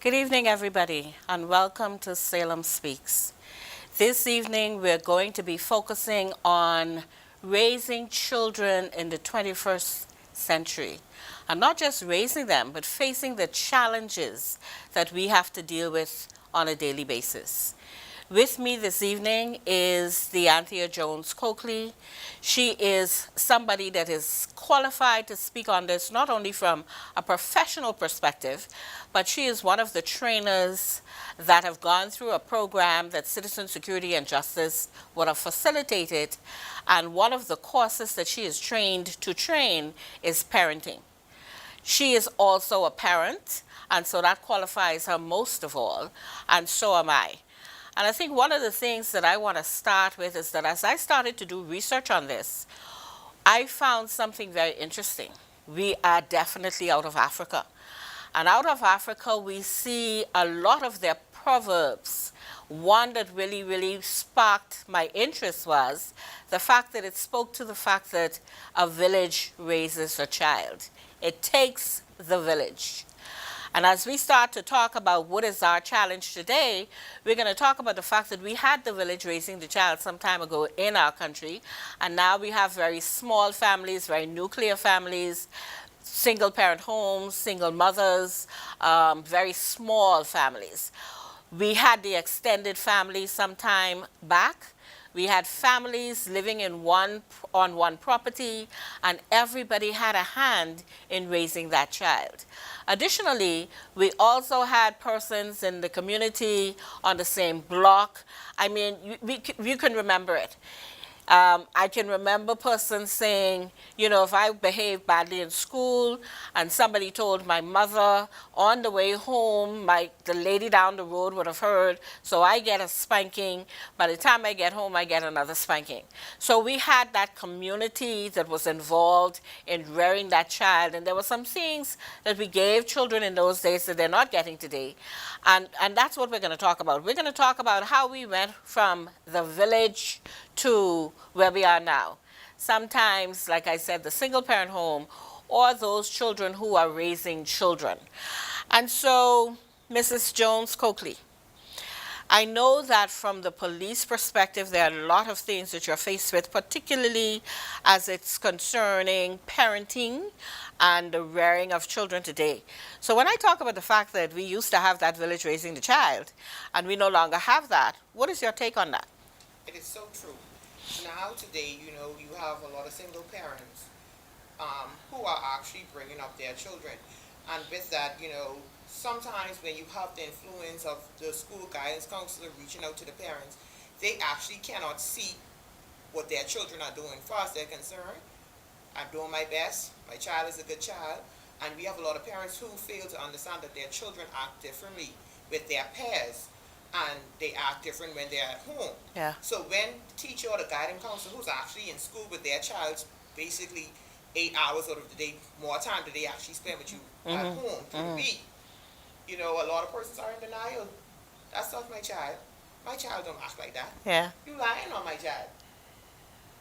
Good evening, everybody, and welcome to Salem Speaks. This evening, we're going to be focusing on raising children in the 21st century. And not just raising them, but facing the challenges that we have to deal with on a daily basis. With me this evening is the Anthea Jones Coakley. She is somebody that is qualified to speak on this, not only from a professional perspective, but she is one of the trainers that have gone through a program that Citizen Security and Justice would have facilitated. And one of the courses that she is trained to train is parenting. She is also a parent, and so that qualifies her most of all, and so am I. And I think one of the things that I want to start with is that as I started to do research on this, I found something very interesting. We are definitely out of Africa. And out of Africa, we see a lot of their proverbs. One that really sparked my interest was the fact that it spoke to the fact that a village raises a child. It takes the village. And as we start to talk about what is our challenge today, we're going to talk about the fact that we had the village raising the child some time ago in our country, and now we have very small families, very nuclear families, single parent homes, single mothers, very small families. We had the extended family some time back. We had families living on one property, and everybody had a hand in raising that child. Additionally, we also had persons in the community on the same block. I mean, you can remember it. I can remember persons saying, you know, if I behaved badly in school and somebody told my mother on the way home, the lady down the road would have heard, so I get a spanking. By the time I get home, I get another spanking. So we had that community that was involved in rearing that child, and there were some things that we gave children in those days that they're not getting today. And that's what we're going to talk about. We're going to talk about how we went from the village to where we are now. Sometimes, like I said, the single parent home or those children who are raising children. And so, Mrs. Jones Coakley, I know that from the police perspective, there are a lot of things that you're faced with, particularly as it's concerning parenting and the rearing of children today. So when I talk about the fact that we used to have that village raising the child, and we no longer have that, what is your take on that? It is so true. Now today, you know, you have a lot of single parents who are actually bringing up their children. And with that, you know, sometimes when you have the influence of the school guidance counselor reaching out to the parents, they actually cannot see what their children are doing. As far as they're concerned, I'm doing my best, my child is a good child, and we have a lot of parents who fail to understand that their children act differently with their peers, and they act different when they're at home. Yeah. So when the teacher or the guidance counselor who's actually in school with their child, basically 8 hours out of the day, more time do they actually spend with you at home through the week. You know, a lot of persons are in denial. That's not my child. My child don't act like that. Yeah. You lying on my child.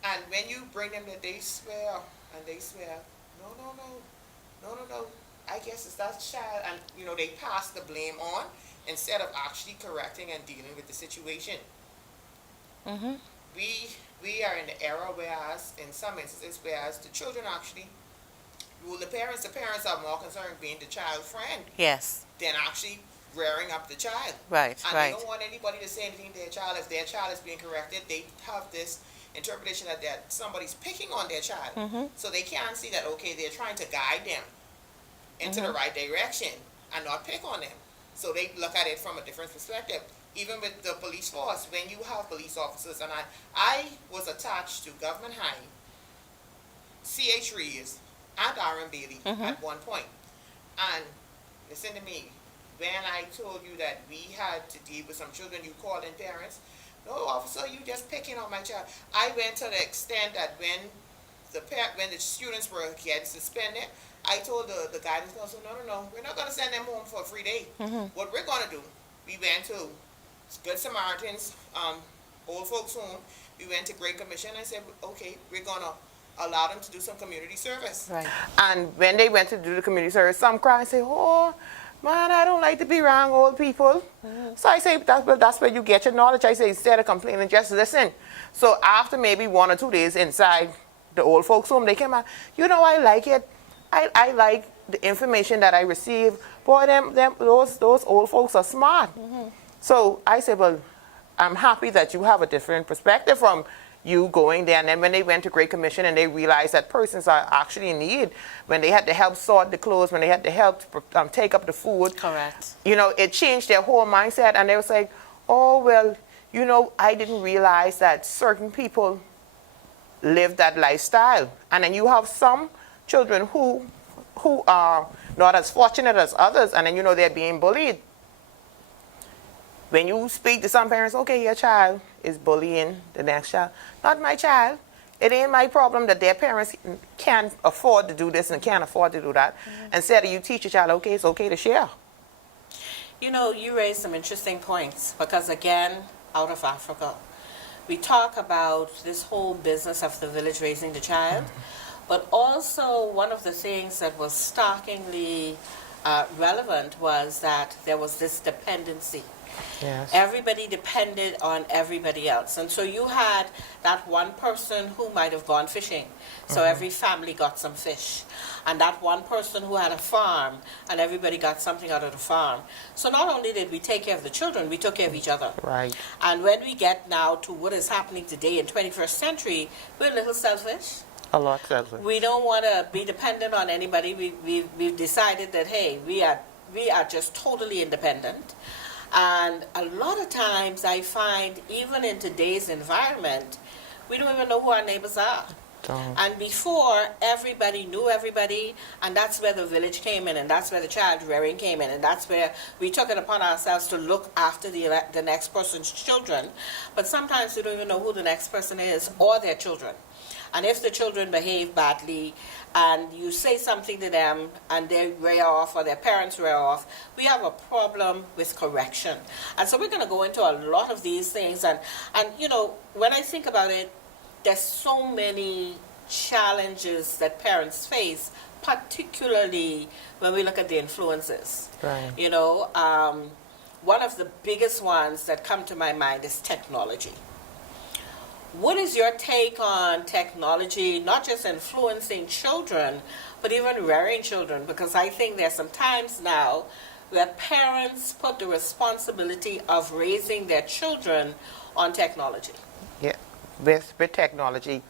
And when you bring them that they swear, and they swear, no, I guess it's that child, and you know, they pass the blame on instead of actually correcting and dealing with the situation. We are in the era whereas, in some instances, whereas the children actually rule the parents. The parents are more concerned being the child friend Yes. than actually rearing up the child. Right, And right. they don't want anybody to say anything to their child. If their child is being corrected, they have this interpretation that somebody's picking on their child. So they can't see that, okay, they're trying to guide them into the right direction and not pick on them. So they look at it from a different perspective. Even with the police force, when you have police officers, and I was attached to Government High, C.H. Reeves, and R.M. Bailey at one point. And listen to me, when I told you that we had to deal with some children, you called in parents, no, officer, you just picking on my child. I went to the extent that when the students were getting suspended, I told the guidance counselor, no, we're not going to send them home for a free day. What we're going to do, we went to Good Samaritans, old folks home. We went to Great Commission and said, okay, we're going to allow them to do some community service. Right. And when they went to do the community service, some cried and say, oh, Man, I don't like to be around old people. So I say, that's where you get your knowledge. I say, instead of complaining, just listen. So after maybe 1 or 2 days inside the old folks' home, they came out, I like it. I like the information that I receive. Boy, those old folks are smart. So I said, well, I'm happy that you have a different perspective from you going there. And then when they went to Great Commission and they realized that persons are actually in need, when they had to help sort the clothes, when they had to help take up the food. Correct. It changed their whole mindset. And they was like, oh, well, I didn't realize that certain people live that lifestyle. And then you have some children who are not as fortunate as others, and then they're being bullied. When you speak to some parents, okay, your child is bullying the next child. Not my child. It ain't my problem that their parents can't afford to do this and can't afford to do that. Instead of you teach your child, okay, it's okay to share. You raised some interesting points because, again, out of Africa, we talk about this whole business of the village raising the child, but also one of the things that was starkly relevant was that there was this dependency. Yes. Everybody depended on everybody else. And so you had that one person who might have gone fishing. So every family got some fish. And that one person who had a farm, and everybody got something out of the farm. So not only did we take care of the children, we took care of each other. Right. And when we get now to what is happening today in 21st century, we're a little selfish. A lot selfish. We don't want to be dependent on anybody. We've decided that, hey, we are just totally independent. And a lot of times I find, even in today's environment, we don't even know who our neighbors are. Don't. And before, everybody knew everybody, and that's where the village came in, and that's where the child rearing came in, and that's where we took it upon ourselves to look after the next person's children. But sometimes we don't even know who the next person is or their children. And if the children behave badly and you say something to them and they rear off or their parents rear off, we have a problem with correction. And so we're going to go into a lot of these things. And when I think about it, there's so many challenges that parents face, particularly when we look at the influences. Right. One of the biggest ones that come to my mind is technology. What is your take on technology, not just influencing children, but even rearing children? Because I think there's some times now where parents put the responsibility of raising their children on technology. Yeah, with technology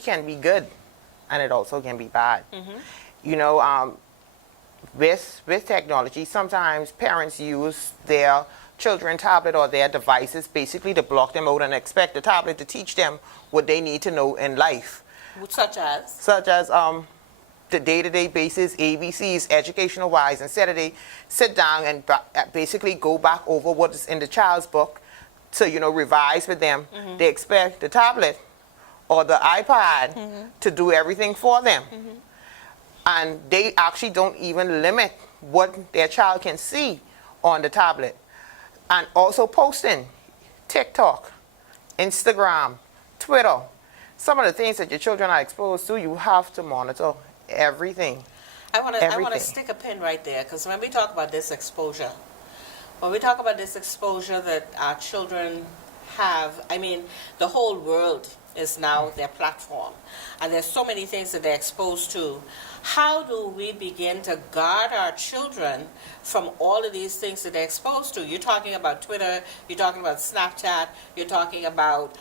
can be good, and it also can be bad. With technology, sometimes parents use their children tablet or their devices basically to block them out and expect the tablet to teach them what they need to know in life. Such as the day-to-day basis, ABCs, educational wise. Instead of they sit down and basically go back over what is in the child's book to revise with them, they expect the tablet or the iPad to do everything for them. And they actually don't even limit what their child can see on the tablet. And also posting, TikTok, Instagram, Twitter. Some of the things that your children are exposed to, you have to monitor everything. I want to stick a pin right there, because when we talk about this exposure, that our children have, the whole world is now their platform. And there's so many things that they're exposed to. How do we begin to guard our children from all of these things that they're exposed to? You're talking about Twitter, you're talking about Snapchat, you're talking about,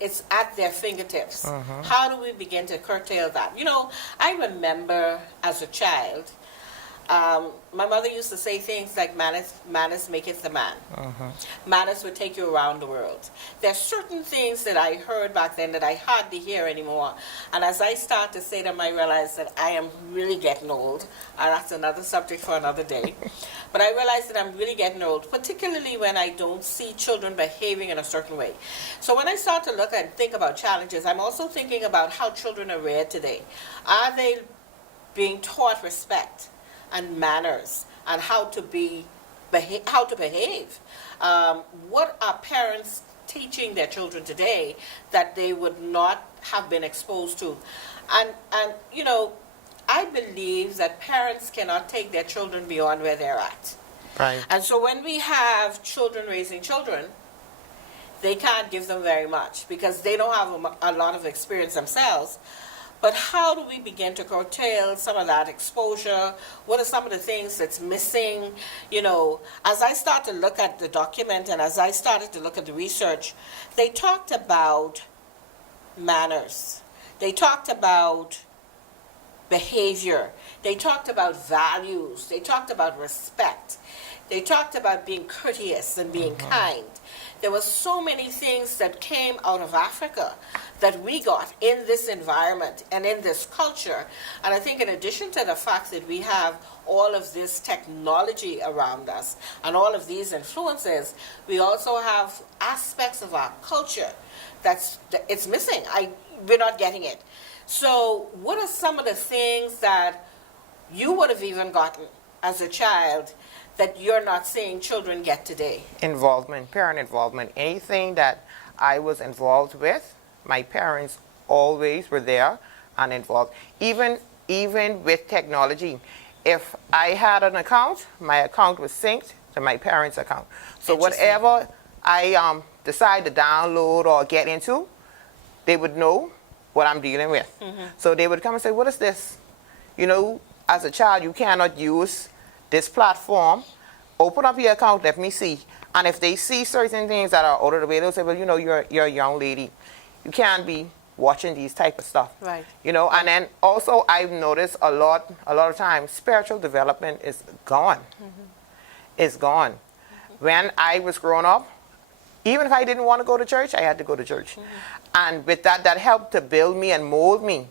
it's at their fingertips. How do we begin to curtail that? I remember as a child, my mother used to say things like, manners maketh the man. Manners would take you around the world. There's certain things that I heard back then that I hardly hear anymore. And as I start to say them, I realize that I am really getting old. And that's another subject for another day. But I realize that I'm really getting old, particularly when I don't see children behaving in a certain way. So when I start to look and think about challenges, I'm also thinking about how children are reared today. Are they being taught respect and manners and how to behave? What are parents teaching their children today that they would not have been exposed to? And I believe that parents cannot take their children beyond where they're at. Right. And so when we have children raising children, they can't give them very much because they don't have a lot of experience themselves. But how do we begin to curtail some of that exposure? What are some of the things that's missing? You know, as I start to look at the document and as I started to look at the research, they talked about manners. They talked about behavior. They talked about values. They talked about respect. They talked about being courteous and being kind. There were so many things that came out of Africa that we got in this environment and in this culture. And I think in addition to the fact that we have all of this technology around us and all of these influences, we also have aspects of our culture it's missing. We're not getting it. So what are some of the things that you would have even gotten as a child that you're not seeing children get today? Involvement, parent involvement. Anything that I was involved with, my parents always were there and involved. Even with technology, if I had an account, my account was synced to my parents' account. So whatever I decide to download or get into, they would know what I'm dealing with. So they would come and say, what is this? You know, as a child, you cannot use this platform. Open up your account, let me see. And if they see certain things that are out of the way, they'll say, well, you know, you're a young lady. You can't be watching these type of stuff. Right. You know, and then also I've noticed a lot of times, spiritual development is gone. It's gone. When I was growing up, even if I didn't want to go to church, I had to go to church. And with that helped to build me and mold me.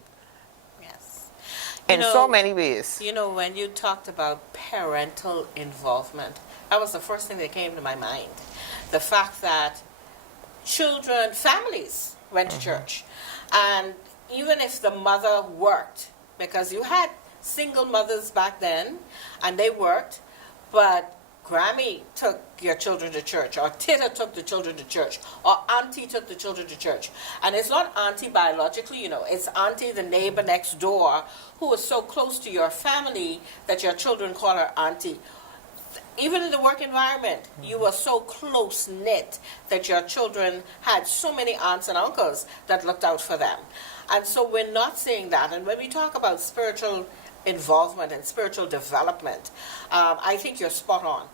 Yes. In so many ways. You know, when you talked about parental involvement, that was the first thing that came to my mind. The fact that families went to church. And even if the mother worked, because you had single mothers back then, and they worked, but Grammy took your children to church, or Tita took the children to church, or Auntie took the children to church. And it's not Auntie biologically, you know, it's Auntie, the neighbor next door, who is so close to your family that your children call her Auntie. Even in the work environment, you were so close-knit that your children had so many aunts and uncles that looked out for them. And so we're not seeing that. And when we talk about spiritual involvement and spiritual development, I think you're spot on.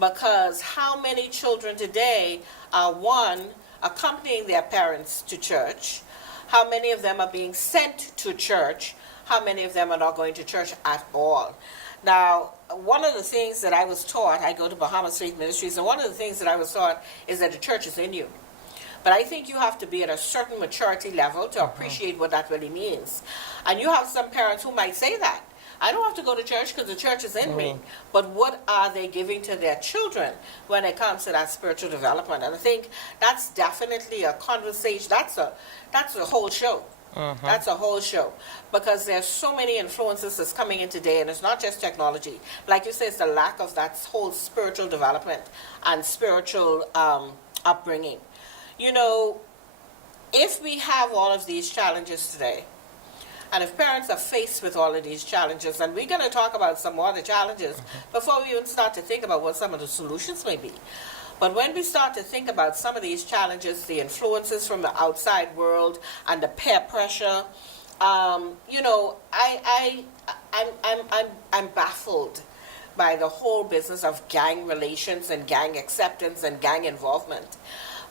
Because how many children today are, one, accompanying their parents to church? How many of them are being sent to church? How many of them are not going to church at all? Now, one of the things that I was taught, I go to Bahamas Faith Ministries, and one of the things that I was taught is that the church is in you. But I think you have to be at a certain maturity level to appreciate what that really means. And you have some parents who might say that. I don't have to go to church because the church is in me. But what are they giving to their children when it comes to that spiritual development? And I think that's definitely a conversation. That's a whole show. That's a whole show. Because there's so many influences that's coming in today, and it's not just technology. Like you say, it's the lack of that whole spiritual development and spiritual upbringing. You know, if we have all of these challenges today, and if parents are faced with all of these challenges, and we're going to talk about some more of the challenges before we even start to think about what some of the solutions may be. But when we start to think about some of these challenges, the influences from the outside world and the peer pressure, you know, I'm baffled by the whole business of gang relations and gang acceptance and gang involvement.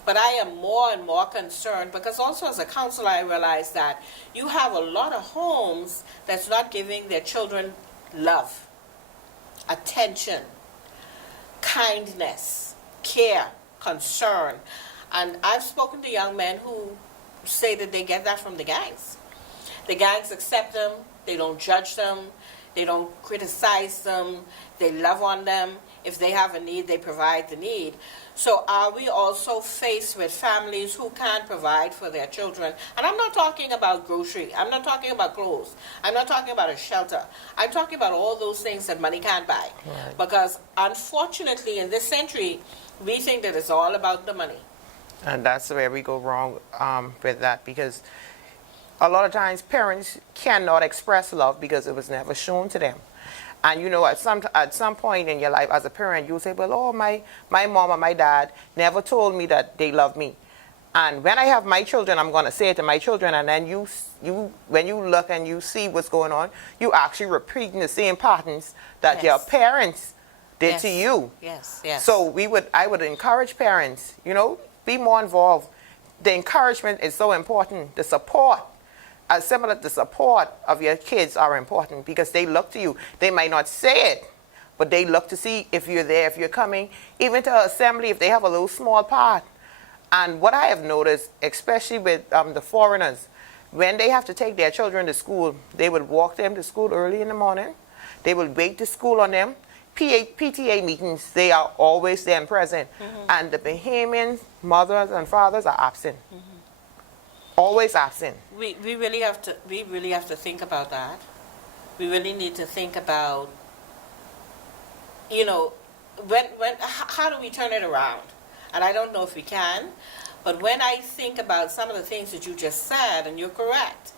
But I am more and more concerned because also as a counselor I realize that you have a lot of homes that's not giving their children love, attention, kindness, care, concern. And I've spoken to young men who say that they get that from the gangs. The gangs accept them, they don't judge them, they don't criticize them, they love on them. If they have a need, they provide the need. So are we also faced with families who can't provide for their children? And I'm not talking about grocery. I'm not talking about clothes. I'm not talking about a shelter. I'm talking about all those things that money can't buy. Right. Because unfortunately, in this century, we think that it's all about the money. And that's where we go wrong with that, because a lot of times parents cannot express love because it was never shown to them. And you know, at some point in your life as a parent, you'll say, well, oh, my mom or my dad never told me that they love me. And when I have my children, I'm going to say it to my children. And then when you look and you see what's going on, you actually repeating the same patterns that your parents did to you. Yes, yes. So I would encourage parents, you know, be more involved. The encouragement is so important. The support, the support of your kids are important because they look to you. They might not say it, but they look to see if you're there, if you're coming, even to an assembly, if they have a little small part. And what I have noticed, especially with the foreigners, when they have to take their children to school, they would walk them to school early in the morning. They would wait to school on them. PTA meetings, they are always there and present. And the Bahamian mothers and fathers are absent. Always absent. We really have to think about that. We really need to think about, you know, how do we turn it around? And I don't know if we can, but when I think about some of the things that you just said, and you're correct,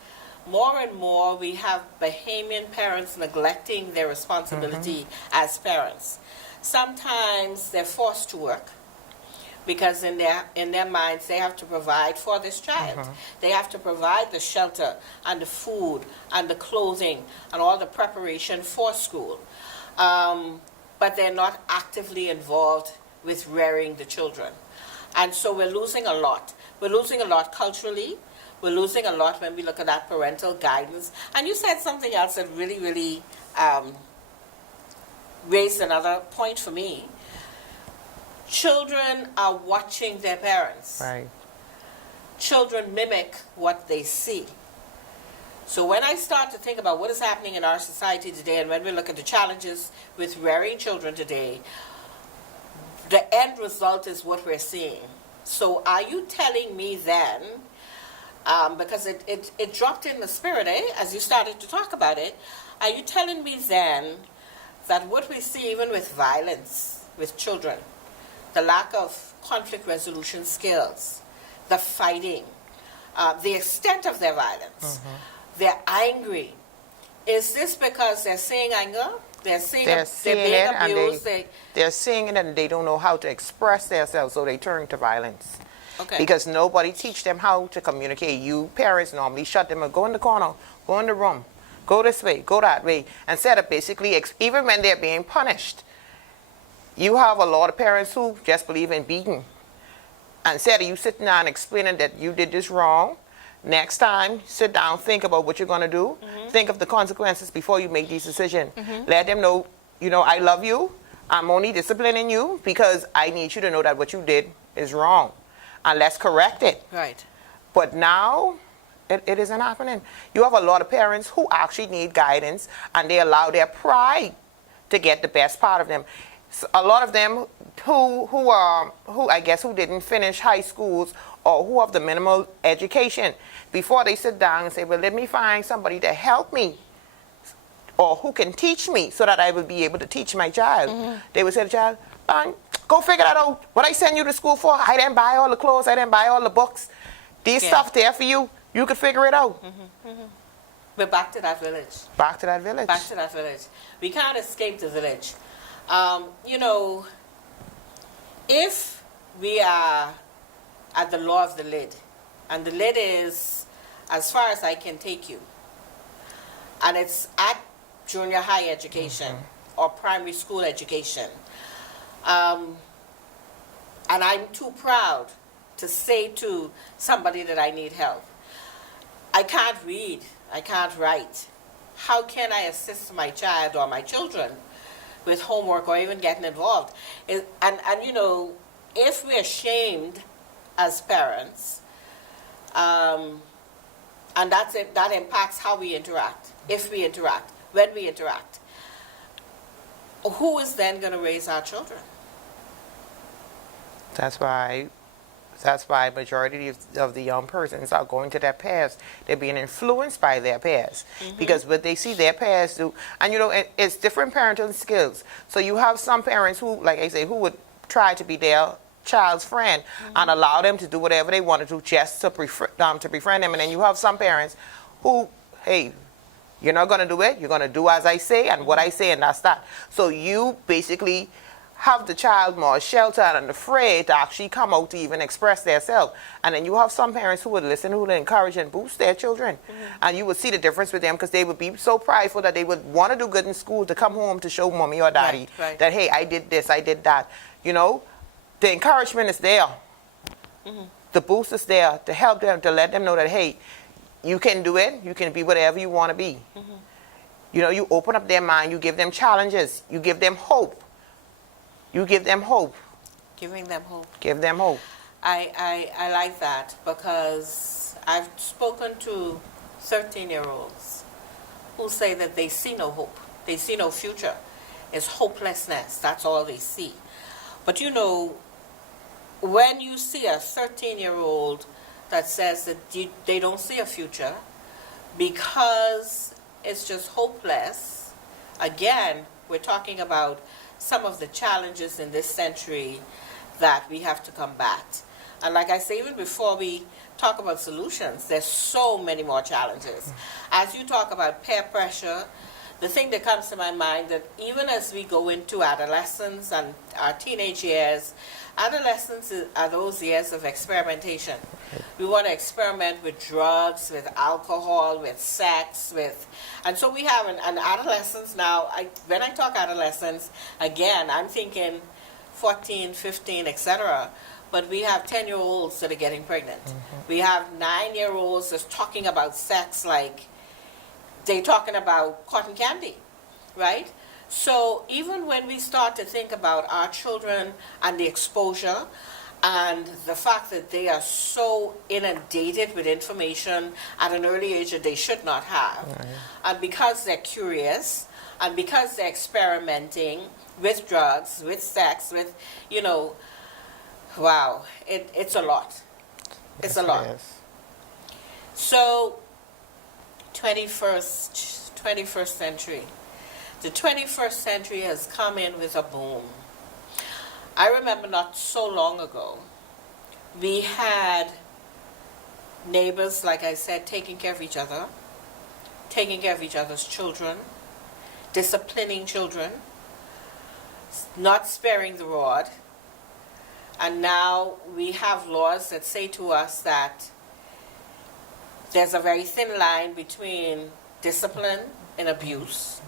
more and more we have Bahamian parents neglecting their responsibility as parents. Sometimes they're forced to work because in their minds they have to provide for this child. They have to provide the shelter and the food and the clothing and all the preparation for school. But they're not actively involved with rearing the children. And so we're losing a lot. We're losing a lot culturally. We're losing a lot when we look at that parental guidance. And you said something else that really, really raised another point for me. Children are watching their parents. Right. Children mimic what they see. So when I start to think about what is happening in our society today, and when we look at the challenges with rearing children today, the end result is what we're seeing. So are you telling me then, because it dropped in the spirit, as you started to talk about it, are you telling me then that what we see even with violence with children, the lack of conflict resolution skills, the fighting, the extent of their violence, they're angry, is this because they're seeing anger? They're seeing They're being abused. They're seeing it and they don't know how to express themselves, so they turn to violence. Okay. Because nobody teach them how to communicate. You parents normally shut them and go in the corner, go in the room, go this way, go that way, instead of basically, even when they're being punished. You have a lot of parents who just believe in beating. Instead of you sitting down and explaining that you did this wrong, next time, sit down, think about what you're going to do. Think of the consequences before you make these decisions. Let them know, you know, I love you. I'm only disciplining you because I need you to know that what you did is wrong. And let's correct it. Right. But now, it isn't happening. You have a lot of parents who actually need guidance, and they allow their pride to get the best part of them. So a lot of them who I guess who didn't finish high schools or who have the minimal education, before they sit down and say, well, let me find somebody to help me or who can teach me so that I will be able to teach my child. They would say to the child, go figure that out. What I send you to school for, I didn't buy all the clothes, I didn't buy all the books. These stuff there for you, you could figure it out. But back to that village. Back to that village. Back to that village. We can't escape the village. You know, if we are at the law of the lid, and the lid is as far as I can take you, and it's at junior high education or primary school education, and I'm too proud to say to somebody that I need help, I can't read, I can't write. How can I assist my child or my children with homework or even getting involved? And you know, if we're ashamed as parents, and that impacts how we interact, if we interact, when we interact, who is then going to raise our children? That's why majority of the young persons are going to their past. They're being influenced by their past because what they see their past do. And you know, it's different parenting skills. So you have some parents who, like I say, who would try to be there child's friend and allow them to do whatever they want to do just to befriend them. And then you have some parents who, hey, you're not going to do it. You're going to do as I say and what I say, and that's that. So you basically have the child more sheltered and afraid to actually come out to even express themselves. And then you have some parents who would listen, who would encourage and boost their children. And you would see the difference with them because they would be so prideful that they would want to do good in school to come home to show mommy or daddy that, hey, I did this, I did that. You know, the encouragement is there. The boost is there to help them, to let them know that, hey, you can do it. You can be whatever you want to be. You know, you open up their mind. You give them challenges. You give them hope. You give them hope. Giving them hope. Give them hope. I like that because I've spoken to 13-year-olds who say that they see no hope. They see no future. It's hopelessness. That's all they see. But you know, when you see a 13-year-old that says that they don't see a future because it's just hopeless, again, we're talking about some of the challenges in this century that we have to combat. And like I say, even before we talk about solutions, there's so many more challenges. As you talk about peer pressure, the thing that comes to my mind that even as we go into adolescence and our teenage years, adolescence are those years of experimentation. We want to experiment with drugs, with alcohol, with sex, and so we have an adolescence now. When I talk adolescence, again, I'm thinking 14, 15, etc. But we have 10-year-olds that are getting pregnant. We have 9-year-olds that's talking about sex like they're talking about cotton candy, right? So even when we start to think about our children and the exposure and the fact that they are so inundated with information at an early age that they should not have, and because they're curious, and because they're experimenting with drugs, with sex, with, you know, wow, it's a lot. It's a lot. Yes. So, 21st century. The 21st century has come in with a boom. I remember not so long ago, we had neighbors, like I said, taking care of each other, taking care of each other's children, disciplining children, not sparing the rod. And now we have laws that say to us that there's a very thin line between discipline and abuse.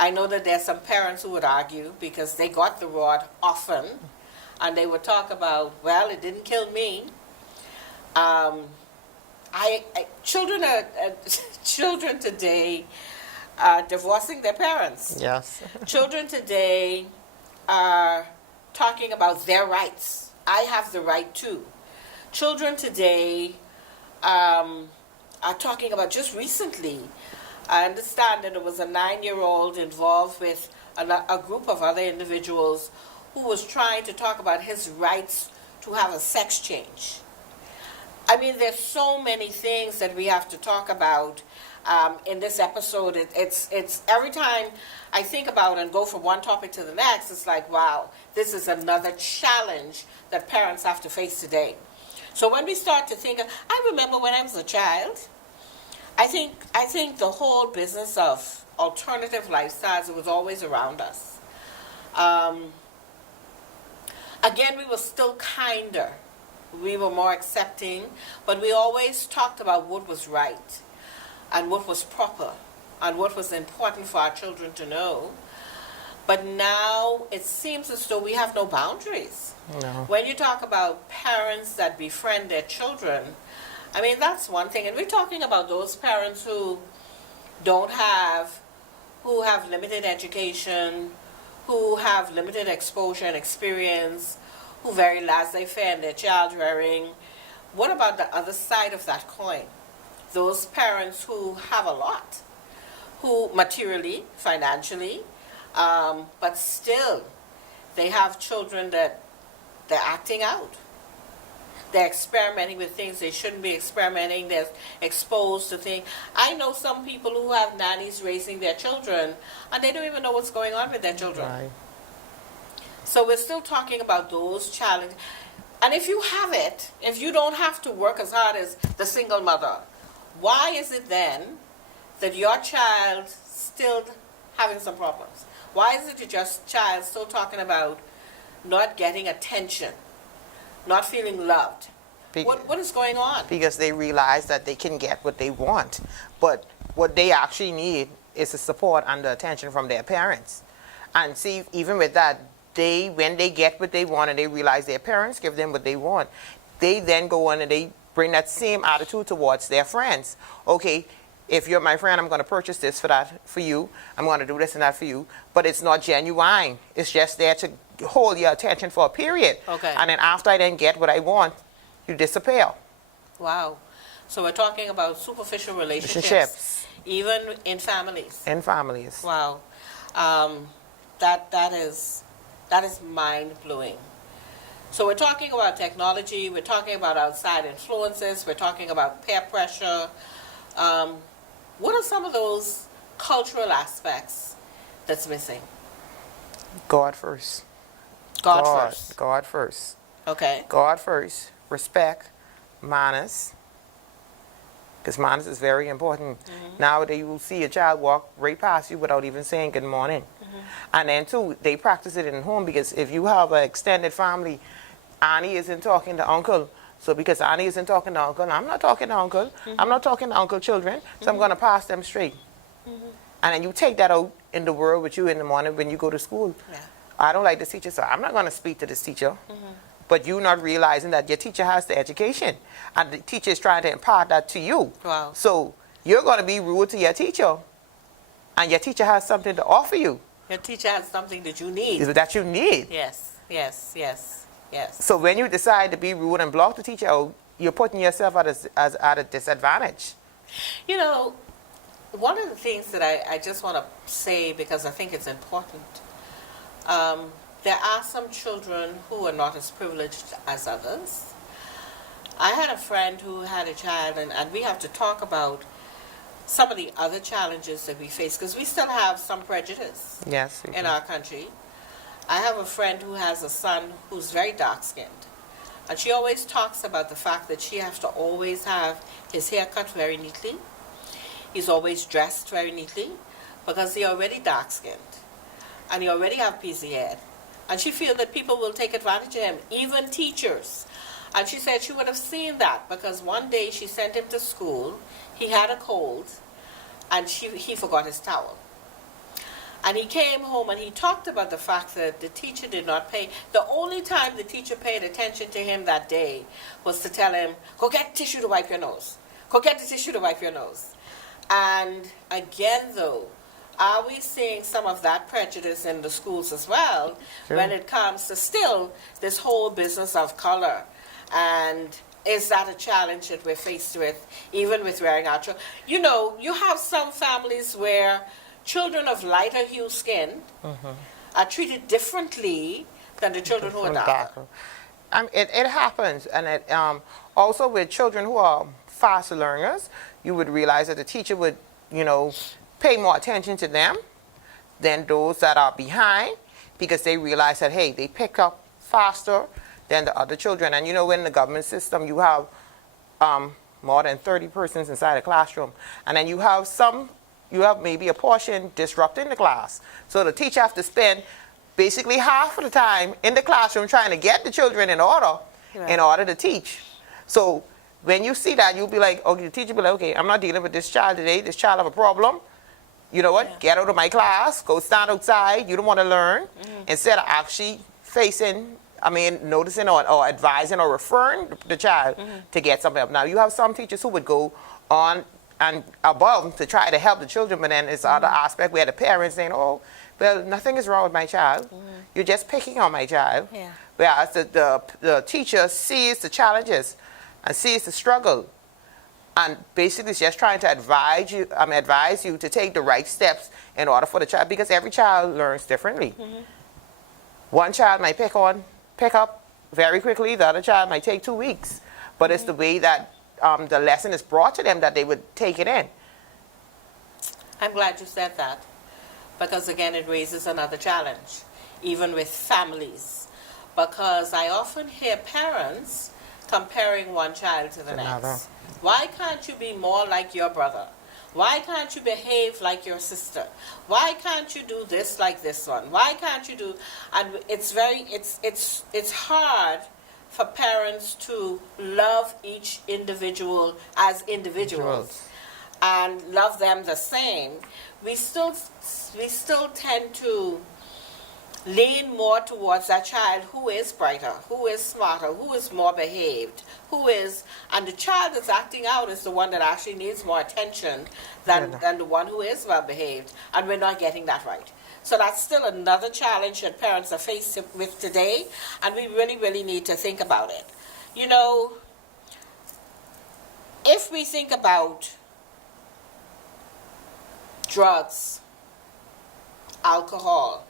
I know that there's some parents who would argue because they got the rod often, and they would talk about, well, it didn't kill me. Children today are divorcing their parents. Yes. Children today are talking about their rights. I have the right to. Children today are talking about, just recently, I understand that there was a 9-year-old involved with a group of other individuals who was trying to talk about his rights to have a sex change. I mean, there's so many things that we have to talk about in this episode. It's every time I think about and go from one topic to the next, it's like, wow, this is another challenge that parents have to face today. So when we start to think, I remember when I was a child, I think the whole business of alternative lifestyles, it was always around us. Again, we were still kinder. We were more accepting, but we always talked about what was right and what was proper and what was important for our children to know. But now it seems as though we have no boundaries. No. When you talk about parents that befriend their children, I mean, that's one thing. And we're talking about those parents who who have limited education, who have limited exposure and experience, who very laissez-faire in their child rearing. What about the other side of that coin? Those parents who have a lot, who materially, financially, but still, they have children that they're acting out. They're experimenting with things they shouldn't be experimenting. They're exposed to things. I know some people who have nannies raising their children, and they don't even know what's going on with their children. Right. So we're still talking about those challenges. And if you have it, if you don't have to work as hard as the single mother, why is it then that your child still having some problems? Why is it your child still talking about not getting attention, not feeling loved? What is going on? Because they realize that they can get what they want, but what they actually need is the support and the attention from their parents. And see, even with that, when they get what they want and they realize their parents give them what they want, they then go on and they bring that same attitude towards their friends. Okay, if you're my friend, I'm going to purchase this for you. I'm going to do this and that for you. But it's not genuine. It's just there to hold your attention for a period. Okay. And then after I then get what I want, you disappear. Wow. So we're talking about superficial relationships. Even in families. In families. Wow. That is mind-blowing. So we're talking about technology, we're talking about outside influences, we're talking about peer pressure. What are some of those cultural aspects that's missing? God first. God first. God first. Okay. God first. Respect, manners. Because manners is very important. Mm-hmm. Nowadays, you will see a child walk right past you without even saying good morning. Mm-hmm. And then, too, they practice it in home because if you have an extended family, Annie isn't talking to uncle. So because Annie isn't talking to uncle, I'm not talking to uncle. Mm-hmm. I'm not talking to uncle children. So mm-hmm. I'm going to pass them straight. Mm-hmm. And then you take that out in the world with you in the morning when you go to school. Yeah. I don't like this teacher, so I'm not going to speak to this teacher. Mm-hmm. But you not realizing that your teacher has the education and the teacher is trying to impart that to you. Wow. So you're going to be rude to your teacher and your teacher has something to offer you. Your teacher has something that you need. That you need. Yes, yes, yes, yes. So when you decide to be rude and block the teacher out, you're putting yourself at a disadvantage. You know, one of the things that I just want to say because I think it's important, there are some children who are not as privileged as others. I had a friend who had a child, and we have to talk about some of the other challenges that we face, because we still have some prejudice in our country. I have a friend who has a son who's very dark-skinned, and she always talks about the fact that she has to always have his hair cut very neatly. He's always dressed very neatly, because he's already dark-skinned, and he already have PZ hair. And she feels that people will take advantage of him, even teachers. And she said she would have seen that because one day she sent him to school, he had a cold, and he forgot his towel. And he came home and he talked about the fact that the teacher did not pay. The only time the teacher paid attention to him that day was to tell him, go get tissue to wipe your nose. Go get the tissue to wipe your nose. And again, though, are we seeing some of that prejudice in the schools as well when it comes to still this whole business of color? And is that a challenge that we're faced with, even with wearing our children? You know, you have some families where children of lighter hue skin are treated differently than the children who are darker. It happens. And also with children who are fast learners, you would realize that the teacher would, pay more attention to them than those that are behind, because they realize that, hey, they pick up faster than the other children. And in the government system, you have more than 30 persons inside a classroom. And then you have maybe a portion disrupting the class. So the teacher has to spend basically half of the time in the classroom trying to get the children in order to teach. So when you see that, you'll be like, okay, the teacher will be like, okay, I'm not dealing with this child today. This child have a problem. You know what? Yeah. Get out of my class. Go stand outside. You don't want to learn. Instead of actually noticing or advising or referring the child to get something up. Now, you have some teachers who would go on and above to try to help the children, but then there's other aspect where the parents saying, oh, well, nothing is wrong with my child. You're just picking on my child. Yeah. Whereas the teacher sees the challenges and sees the struggle, and basically is just trying to advise you to take the right steps in order for the child, because every child learns differently. One child might pick up very quickly, the other child might take 2 weeks, but it's the way that the lesson is brought to them that they would take it in. I'm glad you said that, because again, it raises another challenge. even with families, because I often hear parents comparing one child to the Another. next. Why can't you be more like your brother? Why can't you behave like your sister? Why can't you do this like this one? Why can't you do? And it's hard for parents to love each individual as individuals and love them the same. We still tend to lean more towards that child who is brighter, who is smarter, who is more behaved, and the child that's acting out is the one that actually needs more attention than the one who is well behaved, and we're not getting that right. So that's still another challenge that parents are faced with today, and we really, really need to think about it. You know, if we think about drugs, alcohol,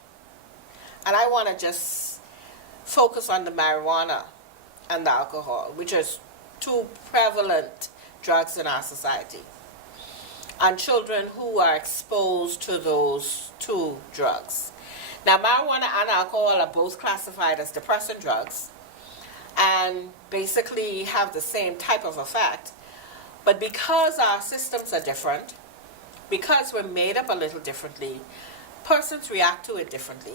and I want to just focus on the marijuana and the alcohol, which are two prevalent drugs in our society, and children who are exposed to those two drugs. Now, marijuana and alcohol are both classified as depressant drugs and basically have the same type of effect, but because our systems are different, because we're made up a little differently, persons react to it differently.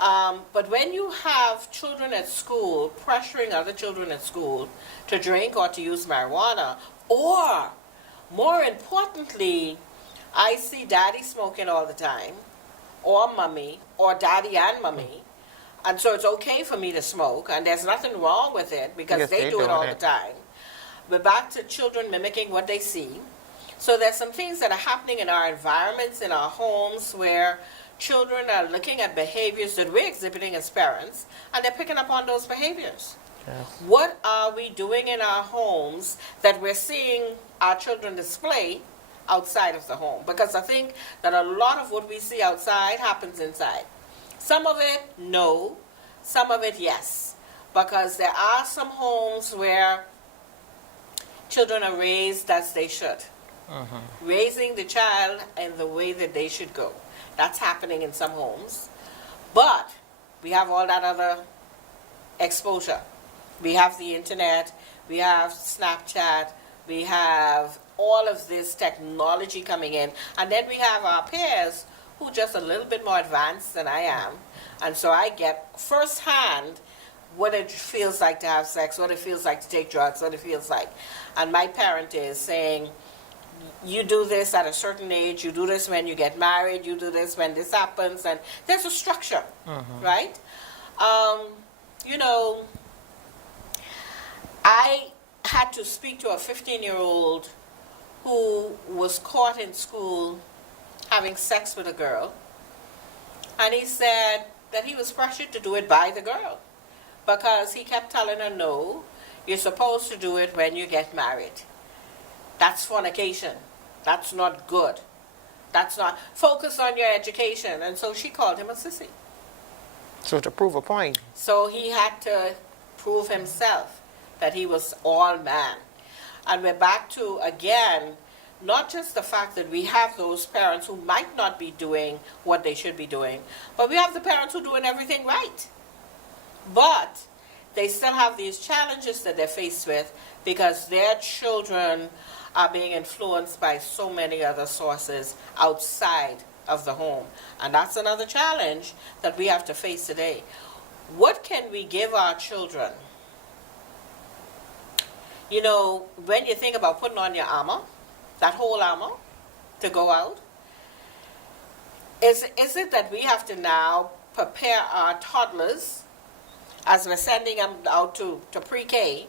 But when you have children at school pressuring other children at school to drink or to use marijuana, or more importantly, I see daddy smoking all the time, or mommy, or daddy and mommy, and so it's okay for me to smoke, and there's nothing wrong with it because Yes, they they do it doing all it. the time. We're back to children mimicking what they see. So there's some things that are happening in our environments, in our homes, where children are looking at behaviors that we're exhibiting as parents, and they're picking up on those behaviors. Yes. What are we doing in our homes that we're seeing our children display outside of the home? Because I think that a lot of what we see outside happens inside. Some of it, no. Some of it, yes. Because there are some homes where children are raised as they should. Raising the child in the way that they should go. That's happening in some homes. But we have all that other exposure. We have the internet, we have Snapchat, we have all of this technology coming in, and then we have our peers who are just a little bit more advanced than I am. And so I get firsthand what it feels like to have sex, what it feels like to take drugs, what it feels like. And my parent is saying, you do this at a certain age, you do this when you get married, you do this when this happens, and there's a structure, right? You know, I had to speak to a 15-year-old who was caught in school having sex with a girl, and he said that he was pressured to do it by the girl because he kept telling her, no, you're supposed to do it when you get married. That's fornication. That's not good. That's not. Focus on your education. And so she called him a sissy. So to prove a point. So he had to prove himself that he was all man. And we're back to, again, not just the fact that we have those parents who might not be doing what they should be doing, but we have the parents who are doing everything right. But they still have these challenges that they're faced with because their children are being influenced by so many other sources outside of the home. And that's another challenge that we have to face today. What can we give our children? You know, when you think about putting on your armor, that whole armor, to go out, is it that we have to now prepare our toddlers as we're sending them out to pre-K?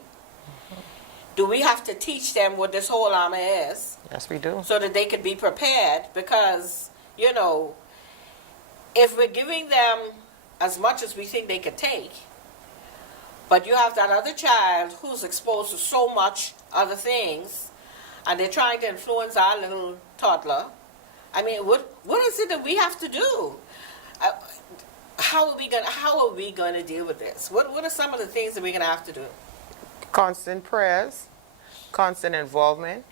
Do we have to teach them what this whole armor is? Yes, we do. So that they could be prepared? Because, you know, if we're giving them as much as we think they could take, but you have that other child who's exposed to so much other things, and they're trying to influence our little toddler, I mean, what is it that we have to do? How are we going to deal with this? What are some of the things that we're going to have to do? Constant prayers, constant involvement,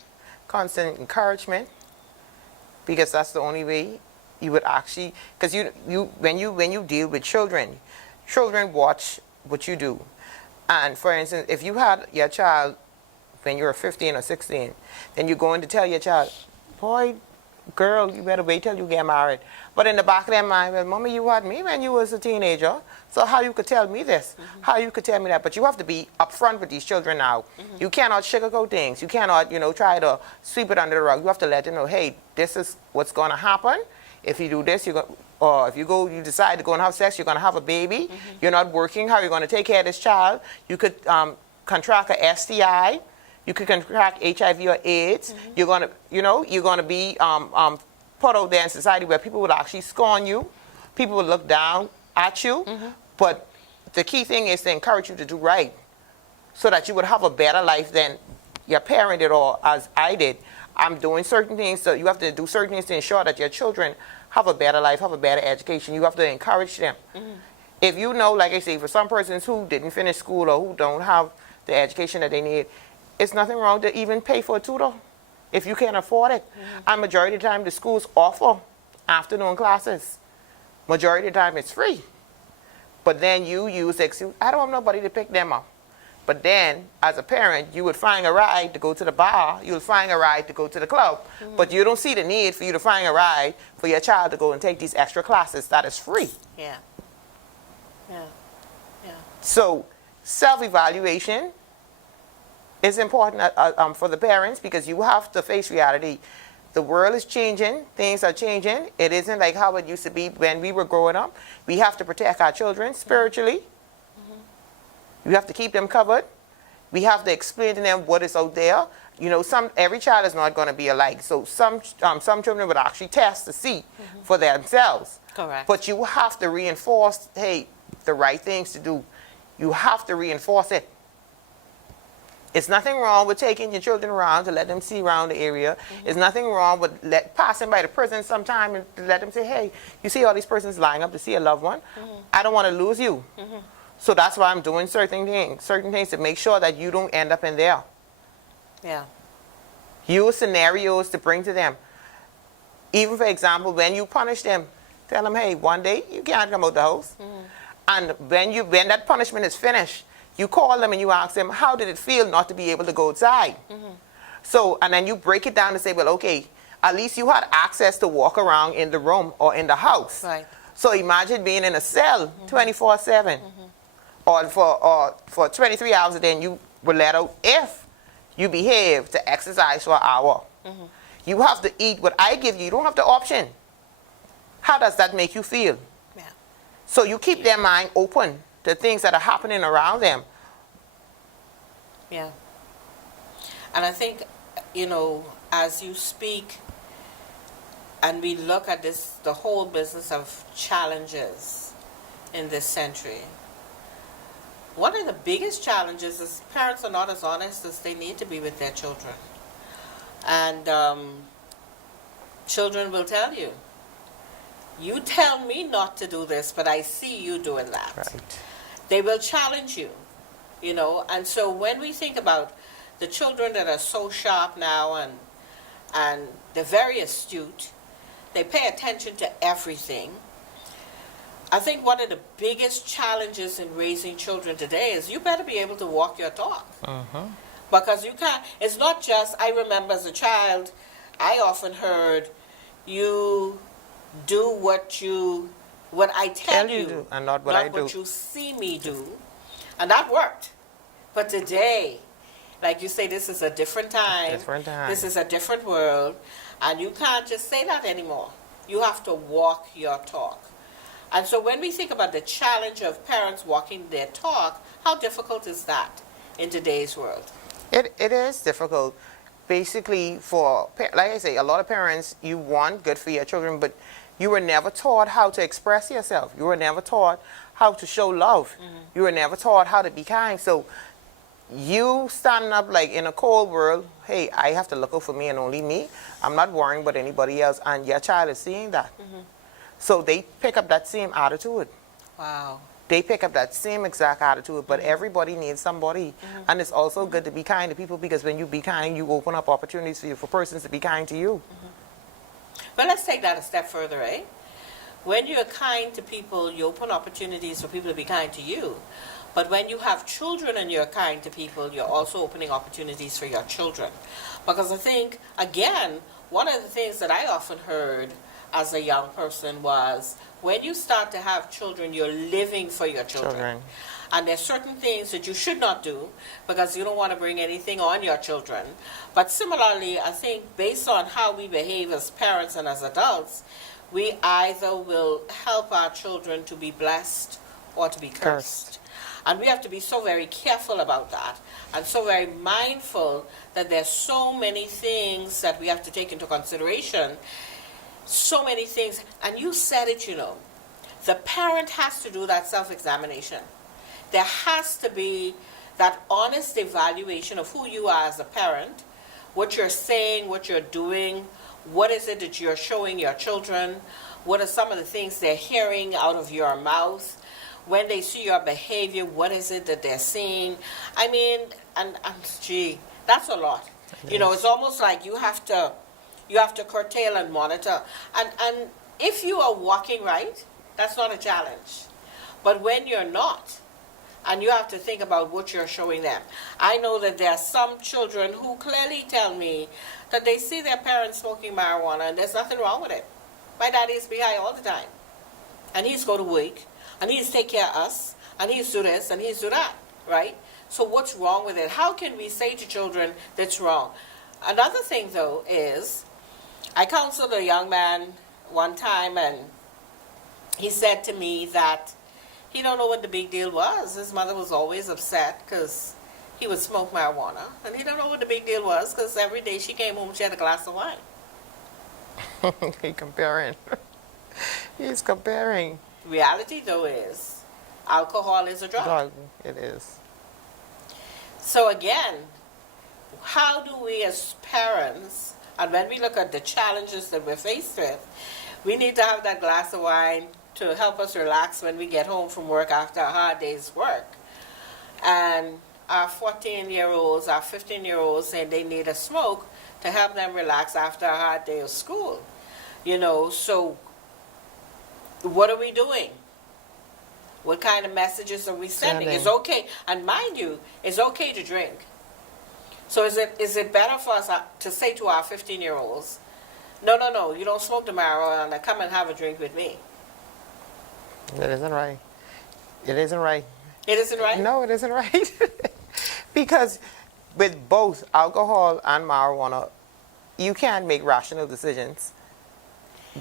constant encouragement, because that's the only way you would actually, because when you deal with children, children watch what you do. And for instance, if you had your child when you were 15 or 16, then you're going to tell your child, boy, girl, you better wait till you get married. But in the back of their mind, well, Mommy, you had me when you was a teenager, so how you could tell me this? How you could tell me that? But you have to be upfront with these children now. You cannot sugarcoat things. You cannot, try to sweep it under the rug. You have to let them know, hey, this is what's going to happen. If you do this, or if you decide to go and have sex, you're going to have a baby. You're not working. How are you going to take care of this child? You could contract a STI. You could contract HIV or AIDS. You're going to be put out there in society where people would actually scorn you. People would look down at you. But the key thing is to encourage you to do right so that you would have a better life than your parent did or as I did. I'm doing certain things, so you have to do certain things to ensure that your children have a better life, have a better education. You have to encourage them. If you know, like I say, for some persons who didn't finish school or who don't have the education that they need, it's nothing wrong to even pay for a tutor if you can't afford it. And majority of the time, the schools offer afternoon classes. Majority of the time, it's free. But then you use the excuse, I don't have nobody to pick them up. But then, as a parent, you would find a ride to go to the bar. You would find a ride to go to the club. But you don't see the need for you to find a ride for your child to go and take these extra classes that is free. Yeah. So, self-evaluation is important for the parents because you have to face reality. The world is changing. Things are changing. It isn't like how it used to be when we were growing up. We have to protect our children spiritually. We have to keep them covered. We have to explain to them what is out there. Every child is not going to be alike. So some children would actually test to see for themselves. Correct. But you have to reinforce, hey, the right things to do. You have to reinforce it. It's nothing wrong with taking your children around to let them see around the area. There's nothing wrong with passing by the prison sometime and to let them say, hey, you see all these persons lining up to see a loved one? I don't want to lose you. So that's why I'm doing certain things to make sure that you don't end up in there. Yeah. Use scenarios to bring to them. Even, for example, when you punish them, tell them, hey, one day you can't come out the house. And when that punishment is finished, you call them and you ask them, how did it feel not to be able to go outside? So, and then you break it down and say, well, okay, at least you had access to walk around in the room or in the house. Right. So imagine being in a cell 24/7 or for 23 hours a day, and you were let out if you behave to exercise for an hour. You have to eat what I give you. You don't have the option. How does that make you feel? Yeah. So you keep their mind open to things that are happening around them. Yeah. And I think, as you speak and we look at the whole business of challenges in this century, one of the biggest challenges is parents are not as honest as they need to be with their children. And children will tell you, you tell me not to do this, but I see you doing that. Right. They will challenge you, and so when we think about the children that are so sharp now and they're very astute, they pay attention to everything. I think one of the biggest challenges in raising children today is you better be able to walk your talk. Because you can't, it's not just, I remember as a child, I often heard, you do what I tell you do, and not what I do. What you see me do. And that worked. But today, like you say, this is a different time. This is a different world. And you can't just say that anymore. You have to walk your talk. And so when we think about the challenge of parents walking their talk, how difficult is that in today's world? It is difficult. Basically, like I say, a lot of parents, you want good for your children, but you were never taught how to express yourself. You were never taught how to show love. You were never taught how to be kind. So you standing up like in a cold world, hey, I have to look out for me and only me. I'm not worrying about anybody else. And your child is seeing that. So they pick up that same attitude. Wow. They pick up that same exact attitude, but everybody needs somebody. And it's also good to be kind to people because when you be kind, you open up opportunities for persons to be kind to you. But let's take that a step further, eh? When you're kind to people, you open opportunities for people to be kind to you. But when you have children and you're kind to people, you're also opening opportunities for your children. Because I think, again, one of the things that I often heard as a young person was, when you start to have children, you're living for your children. And there's certain things that you should not do because you don't want to bring anything on your children. But similarly, I think based on how we behave as parents and as adults, we either will help our children to be blessed or to be cursed. And we have to be so very careful about that and so very mindful that there's so many things that we have to take into consideration. So many things. And you said it, you know. The parent has to do that self-examination. There has to be that honest evaluation of who you are as a parent, what you're saying, what you're doing, what is it that you're showing your children, what are some of the things they're hearing out of your mouth. When they see your behavior, what is it that they're seeing? I mean, and gee, that's a lot. You know, it's almost like you have to curtail and monitor. And if you are walking right, that's not a challenge. But when you're not, and you have to think about what you're showing them. I know that there are some children who clearly tell me that they see their parents smoking marijuana and there's nothing wrong with it. My daddy is behind all the time. And he's go to work. And he's take care of us, and he's do this, and he's do that, right? So what's wrong with it? How can we say to children that's wrong? Another thing, though, is I counseled a young man one time, and he said to me that he don't know what the big deal was. His mother was always upset because he would smoke marijuana, and he don't know what the big deal was because every day she came home, she had a glass of wine. He's comparing. He's comparing. Reality, though, is alcohol is a drug. It is. So again, how do we as parents, and when we look at the challenges that we're faced with, we need to have that glass of wine to help us relax when we get home from work after a hard day's work. And our 14-year-olds, our 15-year-olds saying they need a smoke to help them relax after a hard day of school. You know, so what are we doing? What kind of messages are we sending? It's okay, and mind you, it's okay to drink. So is it better for us to say to our 15-year-olds, no, you don't smoke the marijuana, come and have a drink with me? It isn't right. It isn't right. It isn't right? No, it isn't right. Because with both alcohol and marijuana, you can't make rational decisions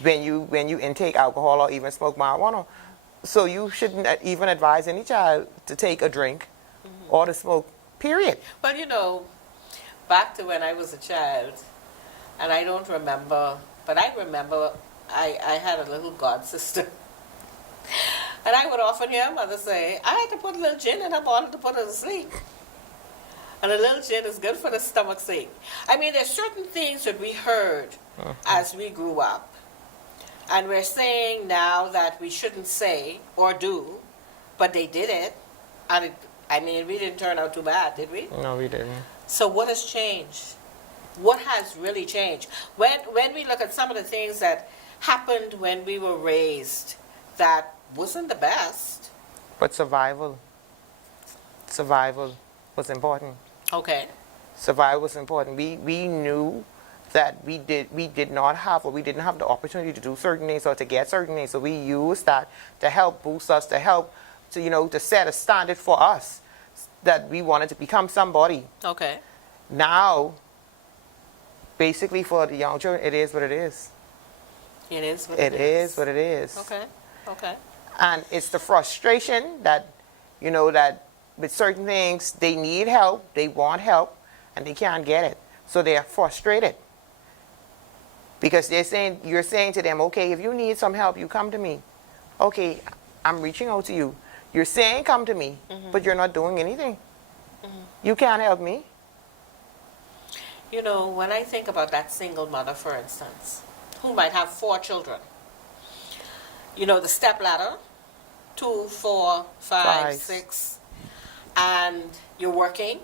when you intake alcohol or even smoke marijuana. So you shouldn't even advise any child to take a drink or to smoke, period. But you know, back to when I was a child, and I don't remember, but I remember I had a little god sister. And I would often hear mother say, I had to put a little gin in her bottle to put her to sleep. And a little gin is good for the stomach's ache. I mean, there's certain things that we heard as we grew up. And we're saying now that we shouldn't say or do, but they did it. And we didn't turn out too bad, did we? No, we didn't. So what has changed? What has really changed? When we look at some of the things that happened when we were raised that wasn't the best. But survival was important. Okay. Survival was important. We knew that we didn't have the opportunity to do certain things or to get certain things. So we used that to help boost us, to help to set a standard for us that we wanted to become somebody. Okay. Now, basically for the young children, it is what it is. It is what it is. What it is. Okay. Okay. And it's the frustration that, that with certain things, they need help, they want help, and they can't get it. So they are frustrated. Because you're saying to them, okay, if you need some help, you come to me. Okay, I'm reaching out to you. You're saying come to me, but you're not doing anything. You can't help me. When I think about that single mother, for instance, who might have 4 children, the step ladder, 2, 4, 5, 6, and you're working.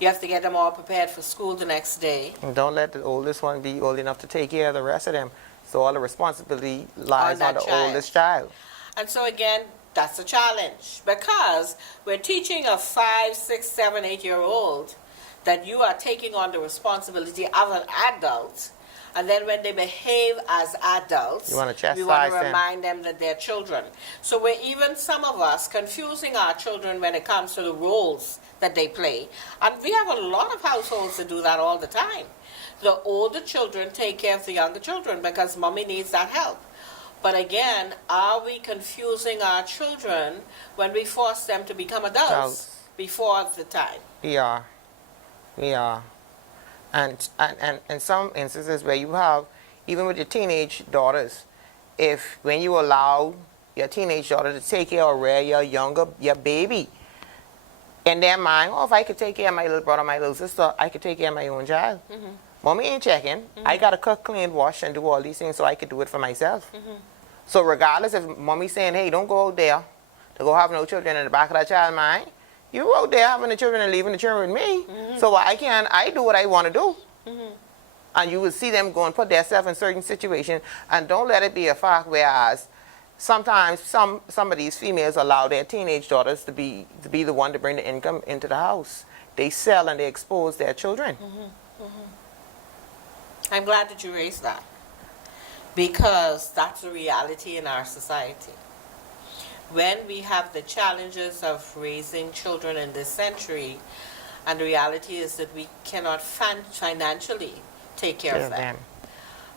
You have to get them all prepared for school the next day. And don't let the oldest one be old enough to take care of the rest of them. So all the responsibility lies on the oldest child. And so again, that's a challenge because we're teaching a 5, 6, 7, 8-year-old that you are taking on the responsibility of an adult, and then when they behave as adults, You wanna we want chastise to them. remind them that they're children. So we're even, some of us, confusing our children when it comes to the roles that they play. And we have a lot of households that do that all the time. The older children take care of the younger children because mommy needs that help. But again, are we confusing our children when we force them to become adults before the time? We are. And some instances where you have, even with your teenage daughters, if when you allow your teenage daughter to take care or rear your baby, in their mind, oh, if I could take care of my little brother, my little sister, I could take care of my own child. Mommy ain't checking. I got to cook, clean, wash, and do all these things so I could do it for myself. So regardless if mommy's saying, hey, don't go out there to go have no children in the back of that child's mind, you out there having the children and leaving the children with me. So why can't I do what I want to do? And you will see them go and put themselves in certain situations, and don't let it be a fact whereas sometimes some of these females allow their teenage daughters to be the one to bring the income into the house. They sell and they expose their children. I'm glad that you raised that because that's the reality in our society. When we have the challenges of raising children in this century, and the reality is that we cannot financially take care of them.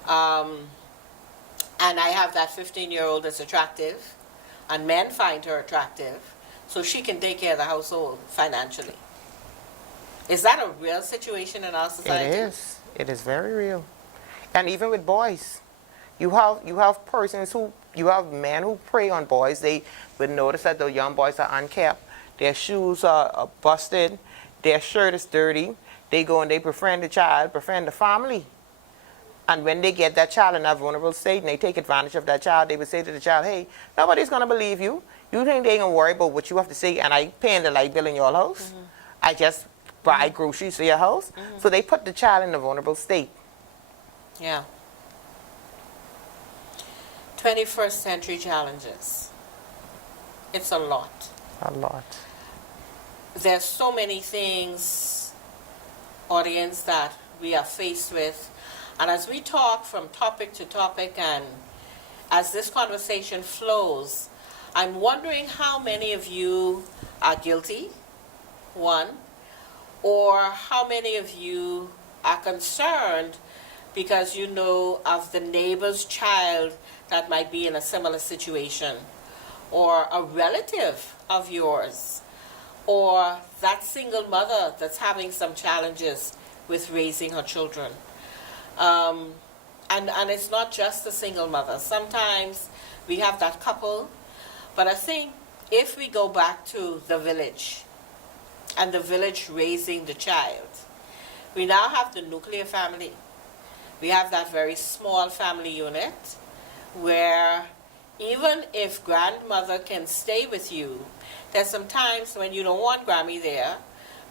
And I have that 15-year-old that's attractive, and men find her attractive, so she can take care of the household financially. Is that a real situation in our society? It is. It is very real. And even with boys, you have persons who, you have men who prey on boys. They would notice that the young boys are unkept, their shoes are busted, their shirt is dirty. They go and they befriend the child, befriend the family. And when they get that child in that vulnerable state and they take advantage of that child, they would say to the child, hey, nobody's going to believe you. You think they ain't going to worry about what you have to say, and I paying the light bill in your house? I just buy groceries for your house? So they put the child in a vulnerable state. Yeah. 21st century challenges. It's a lot. A lot. There's so many things, audience, that we are faced with. And as we talk from topic to topic and as this conversation flows, I'm wondering how many of you are guilty, one, or how many of you are concerned because you know of the neighbor's child that might be in a similar situation, or a relative of yours, or that single mother that's having some challenges with raising her children. And it's not just the single mother. Sometimes we have that couple, but I think if we go back to the village and the village raising the child, we now have the nuclear family. We have that very small family unit where even if grandmother can stay with you, there's some times when you don't want Grammy there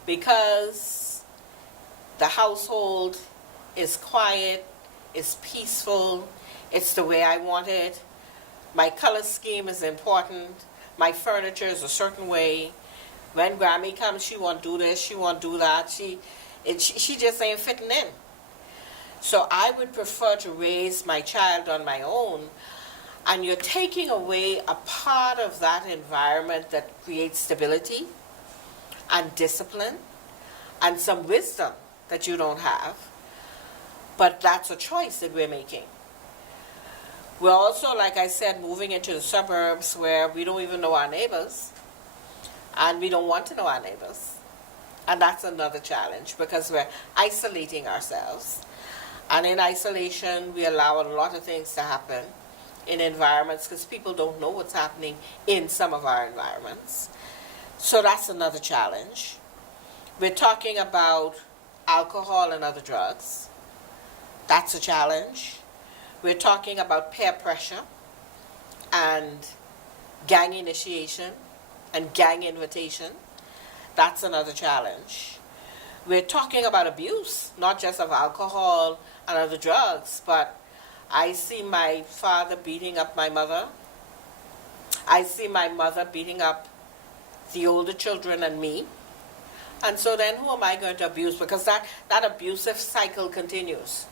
because the household is quiet, is peaceful, it's the way I want it. My color scheme is important. My furniture is a certain way. When Grammy comes, she won't do this, she won't do that. She just ain't fitting in. So I would prefer to raise my child on my own. And you're taking away a part of that environment that creates stability and discipline and some wisdom that you don't have. But that's a choice that we're making. We're also, like I said, moving into the suburbs where we don't even know our neighbors. And we don't want to know our neighbors. And that's another challenge because we're isolating ourselves. And in isolation, we allow a lot of things to happen in environments because people don't know what's happening in some of our environments. So that's another challenge. We're talking about alcohol and other drugs. That's a challenge. We're talking about peer pressure and gang initiation and gang invitation. That's another challenge. we're talking about abuse, not just of alcohol and other drugs, but I see my father beating up my mother. I see my mother beating up the older children and me. And so then who am I going to abuse? Because that abusive cycle continues.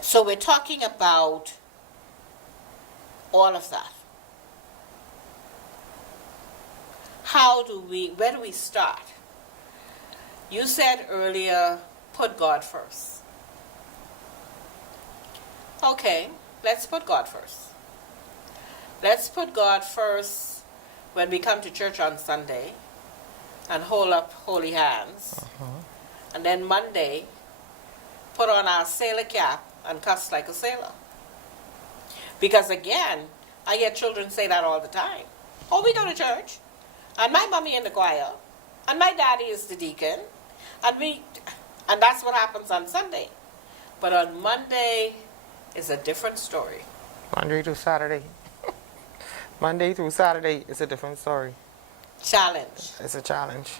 So we're talking about all of that. Where do we start? You said earlier, put God first. Okay, let's put God first. Let's put God first when we come to church on Sunday and hold up holy hands. And then Monday, put on our sailor cap and cuss like a sailor. Because again, I hear children say that all the time. Oh, we go to church, and my mommy in the choir, and my daddy is the deacon, and that's what happens on Sunday. But on Monday is a different story. Monday through Saturday. Monday through Saturday is a different story. Challenge. It's a challenge.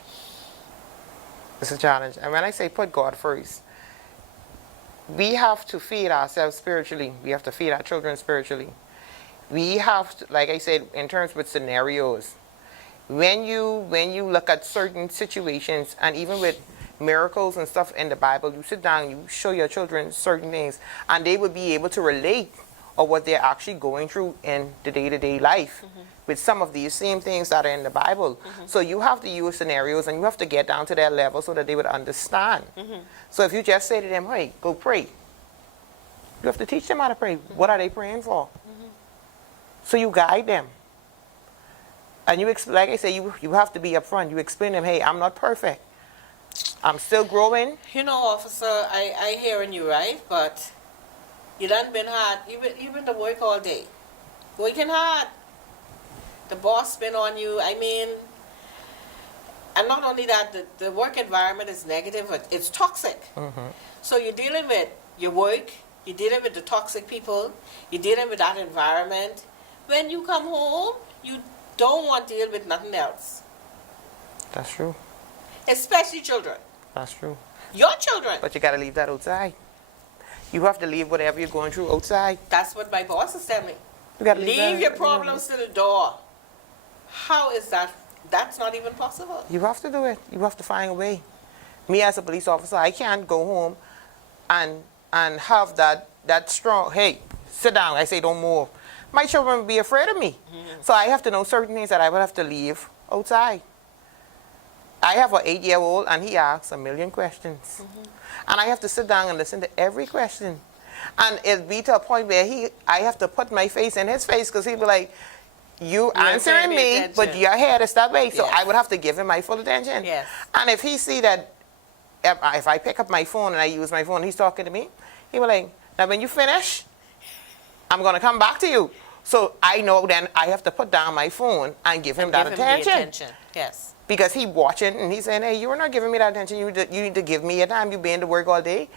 It's a challenge. And when I say put God first, we have to feed ourselves spiritually. We have to feed our children spiritually. We have to, like I said, in terms with scenarios, when you look at certain situations, and even with miracles and stuff in the Bible, you sit down, you show your children certain things, and they will be able to relate or what they're actually going through in the day-to-day life with some of these same things that are in the Bible. So you have to use scenarios, and you have to get down to their level so that they would understand. So if you just say to them, hey, go pray, you have to teach them how to pray. What are they praying for? So you guide them. And you, like I say, you have to be upfront. You explain to them, hey, I'm not perfect. I'm still growing. You know, officer, I hearing you, right? But you done been hard. You've been to work all day. Working hard. The boss been on you. I mean, and not only that, the work environment is negative, but it's toxic. So you're dealing with your work, you're dealing with the toxic people, you're dealing with that environment. When you come home, you don't want to deal with nothing else. That's true. Especially children. That's true. Your children. But you got to leave that outside. You have to leave whatever you're going through outside. That's what my boss is telling me. You gotta leave your problems to the door. How is that? That's not even possible. You have to do it. You have to find a way. Me as a police officer, I can't go home and have that strong, hey, sit down. I say don't move. My children will be afraid of me. So I have to know certain things that I would have to leave outside. I have an 8-year-old, and he asks a million questions. And I have to sit down and listen to every question. And it'll be to a point where I have to put my face in his face, because he'll be like, you're answering me, attention. But your head is that way. So I would have to give him my full attention. Yes. And if he see that, if I pick up my phone and I use my phone, he's talking to me, he will like, now when you finish, I'm going to come back to you. So I know then I have to put down my phone and give him that attention. Yes. Because he watching and he's saying, hey, you are not giving me that attention. You need to give me your time. You've been to work all day.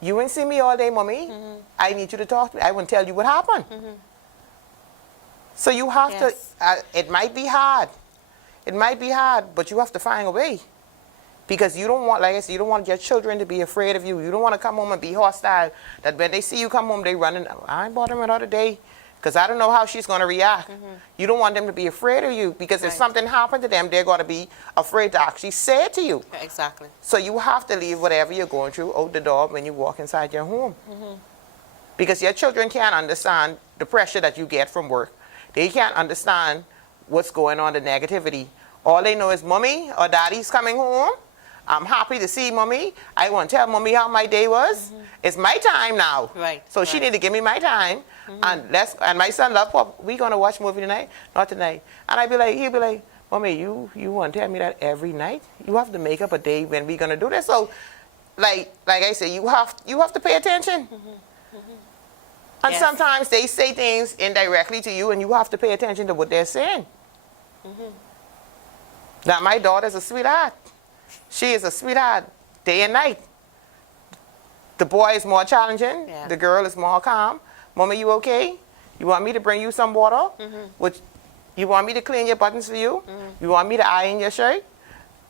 You ain't see me all day, mommy. I need you to talk to me. I won't tell you what happened. So you have to, it might be hard. It might be hard, but you have to find a way. Because you don't want, like I said, you don't want your children to be afraid of you. You don't want to come home and be hostile. That when they see you come home, they running, I ain't bothering with her today, because I don't know how she's going to react. You don't want them to be afraid of you, because if something happened to them, they're going to be afraid to actually say it to you. Exactly. So you have to leave whatever you're going through out the door when you walk inside your home. Because your children can't understand the pressure that you get from work. They can't understand what's going on, the negativity. All they know is mommy or daddy's coming home. I'm happy to see mommy. I want to tell mommy how my day was. It's my time now. Right. So she need to give me my time. And my son love, Pop, we going to watch movie tonight? Not tonight. And he'll be like, mommy, you want to tell me that every night? You have to make up a day when we going to do this. So, like I said, you have to pay attention. And sometimes they say things indirectly to you, and you have to pay attention to what they're saying. Now, my daughter's a sweetheart. She is a sweetheart day and night. The boy is more challenging. The girl is more calm. Mommy, you okay? You want me to bring you some water? You want me to clean your buttons for you? You want me to iron your shirt?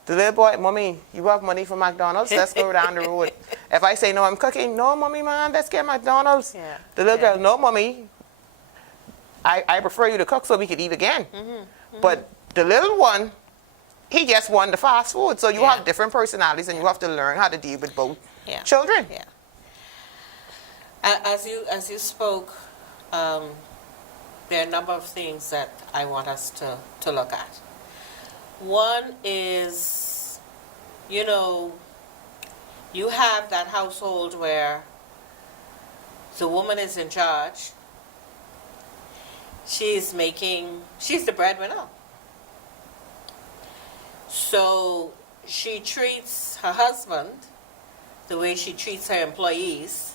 The little boy, mommy, you have money for McDonald's? Let's go down the road. If I say, no, I'm cooking, no, mommy, man, let's get McDonald's. Yeah. The little girl, no, mommy, I prefer you to cook so we could eat again. But the little one, he just want the fast food. So you have different personalities, and you have to learn how to deal with both children. Yeah. As you spoke, there are a number of things that I want us to look at. One is, you know, you have that household where the woman is in charge. She's the breadwinner. So she treats her husband the way she treats her employees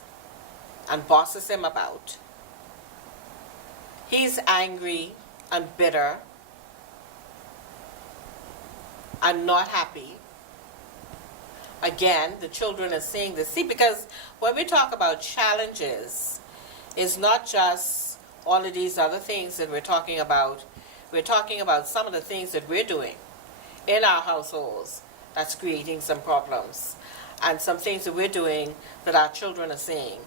and bosses him about. He's angry and bitter and not happy. Again, the children are seeing this. See, because when we talk about challenges, it's not just all of these other things that we're talking about. We're talking about some of the things that we're doing in our households that's creating some problems, and some things that we're doing that our children are seeing.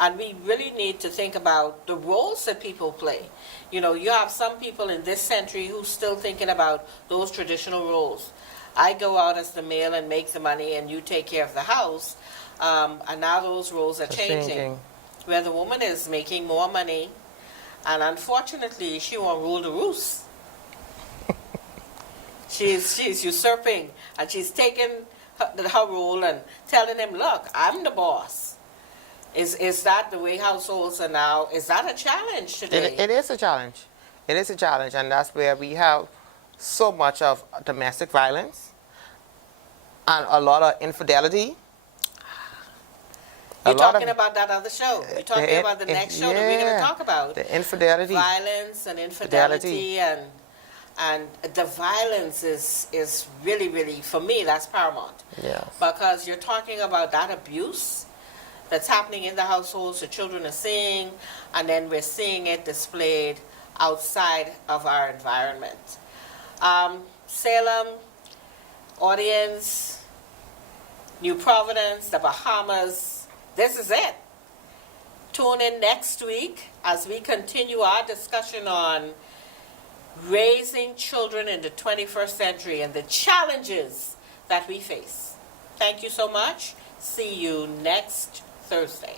And we really need to think about the roles that people play. You know, you have some people in this century who's still thinking about those traditional roles. I go out as the male and make the money, and you take care of the house. And now those roles are changing, where the woman is making more money, and unfortunately, she won't rule the roost. She's usurping, and she's taking her role and telling him, look, I'm the boss. Is that the way households are now? Is that a challenge today? It is a challenge. It is a challenge, and that's where we have so much of domestic violence and a lot of infidelity. You're talking about that other show. You're talking about the next show that we're going to talk about. The infidelity. Violence and infidelity. And the violence is really, really, for me, that's paramount. Yes. Because you're talking about that abuse that's happening in the households the children are seeing, and then we're seeing it displayed outside of our environment. Salem, audience, New Providence, the Bahamas, this is it. Tune in next week as we continue our discussion on raising children in the 21st century and the challenges that we face. Thank you so much. See you next Thursday.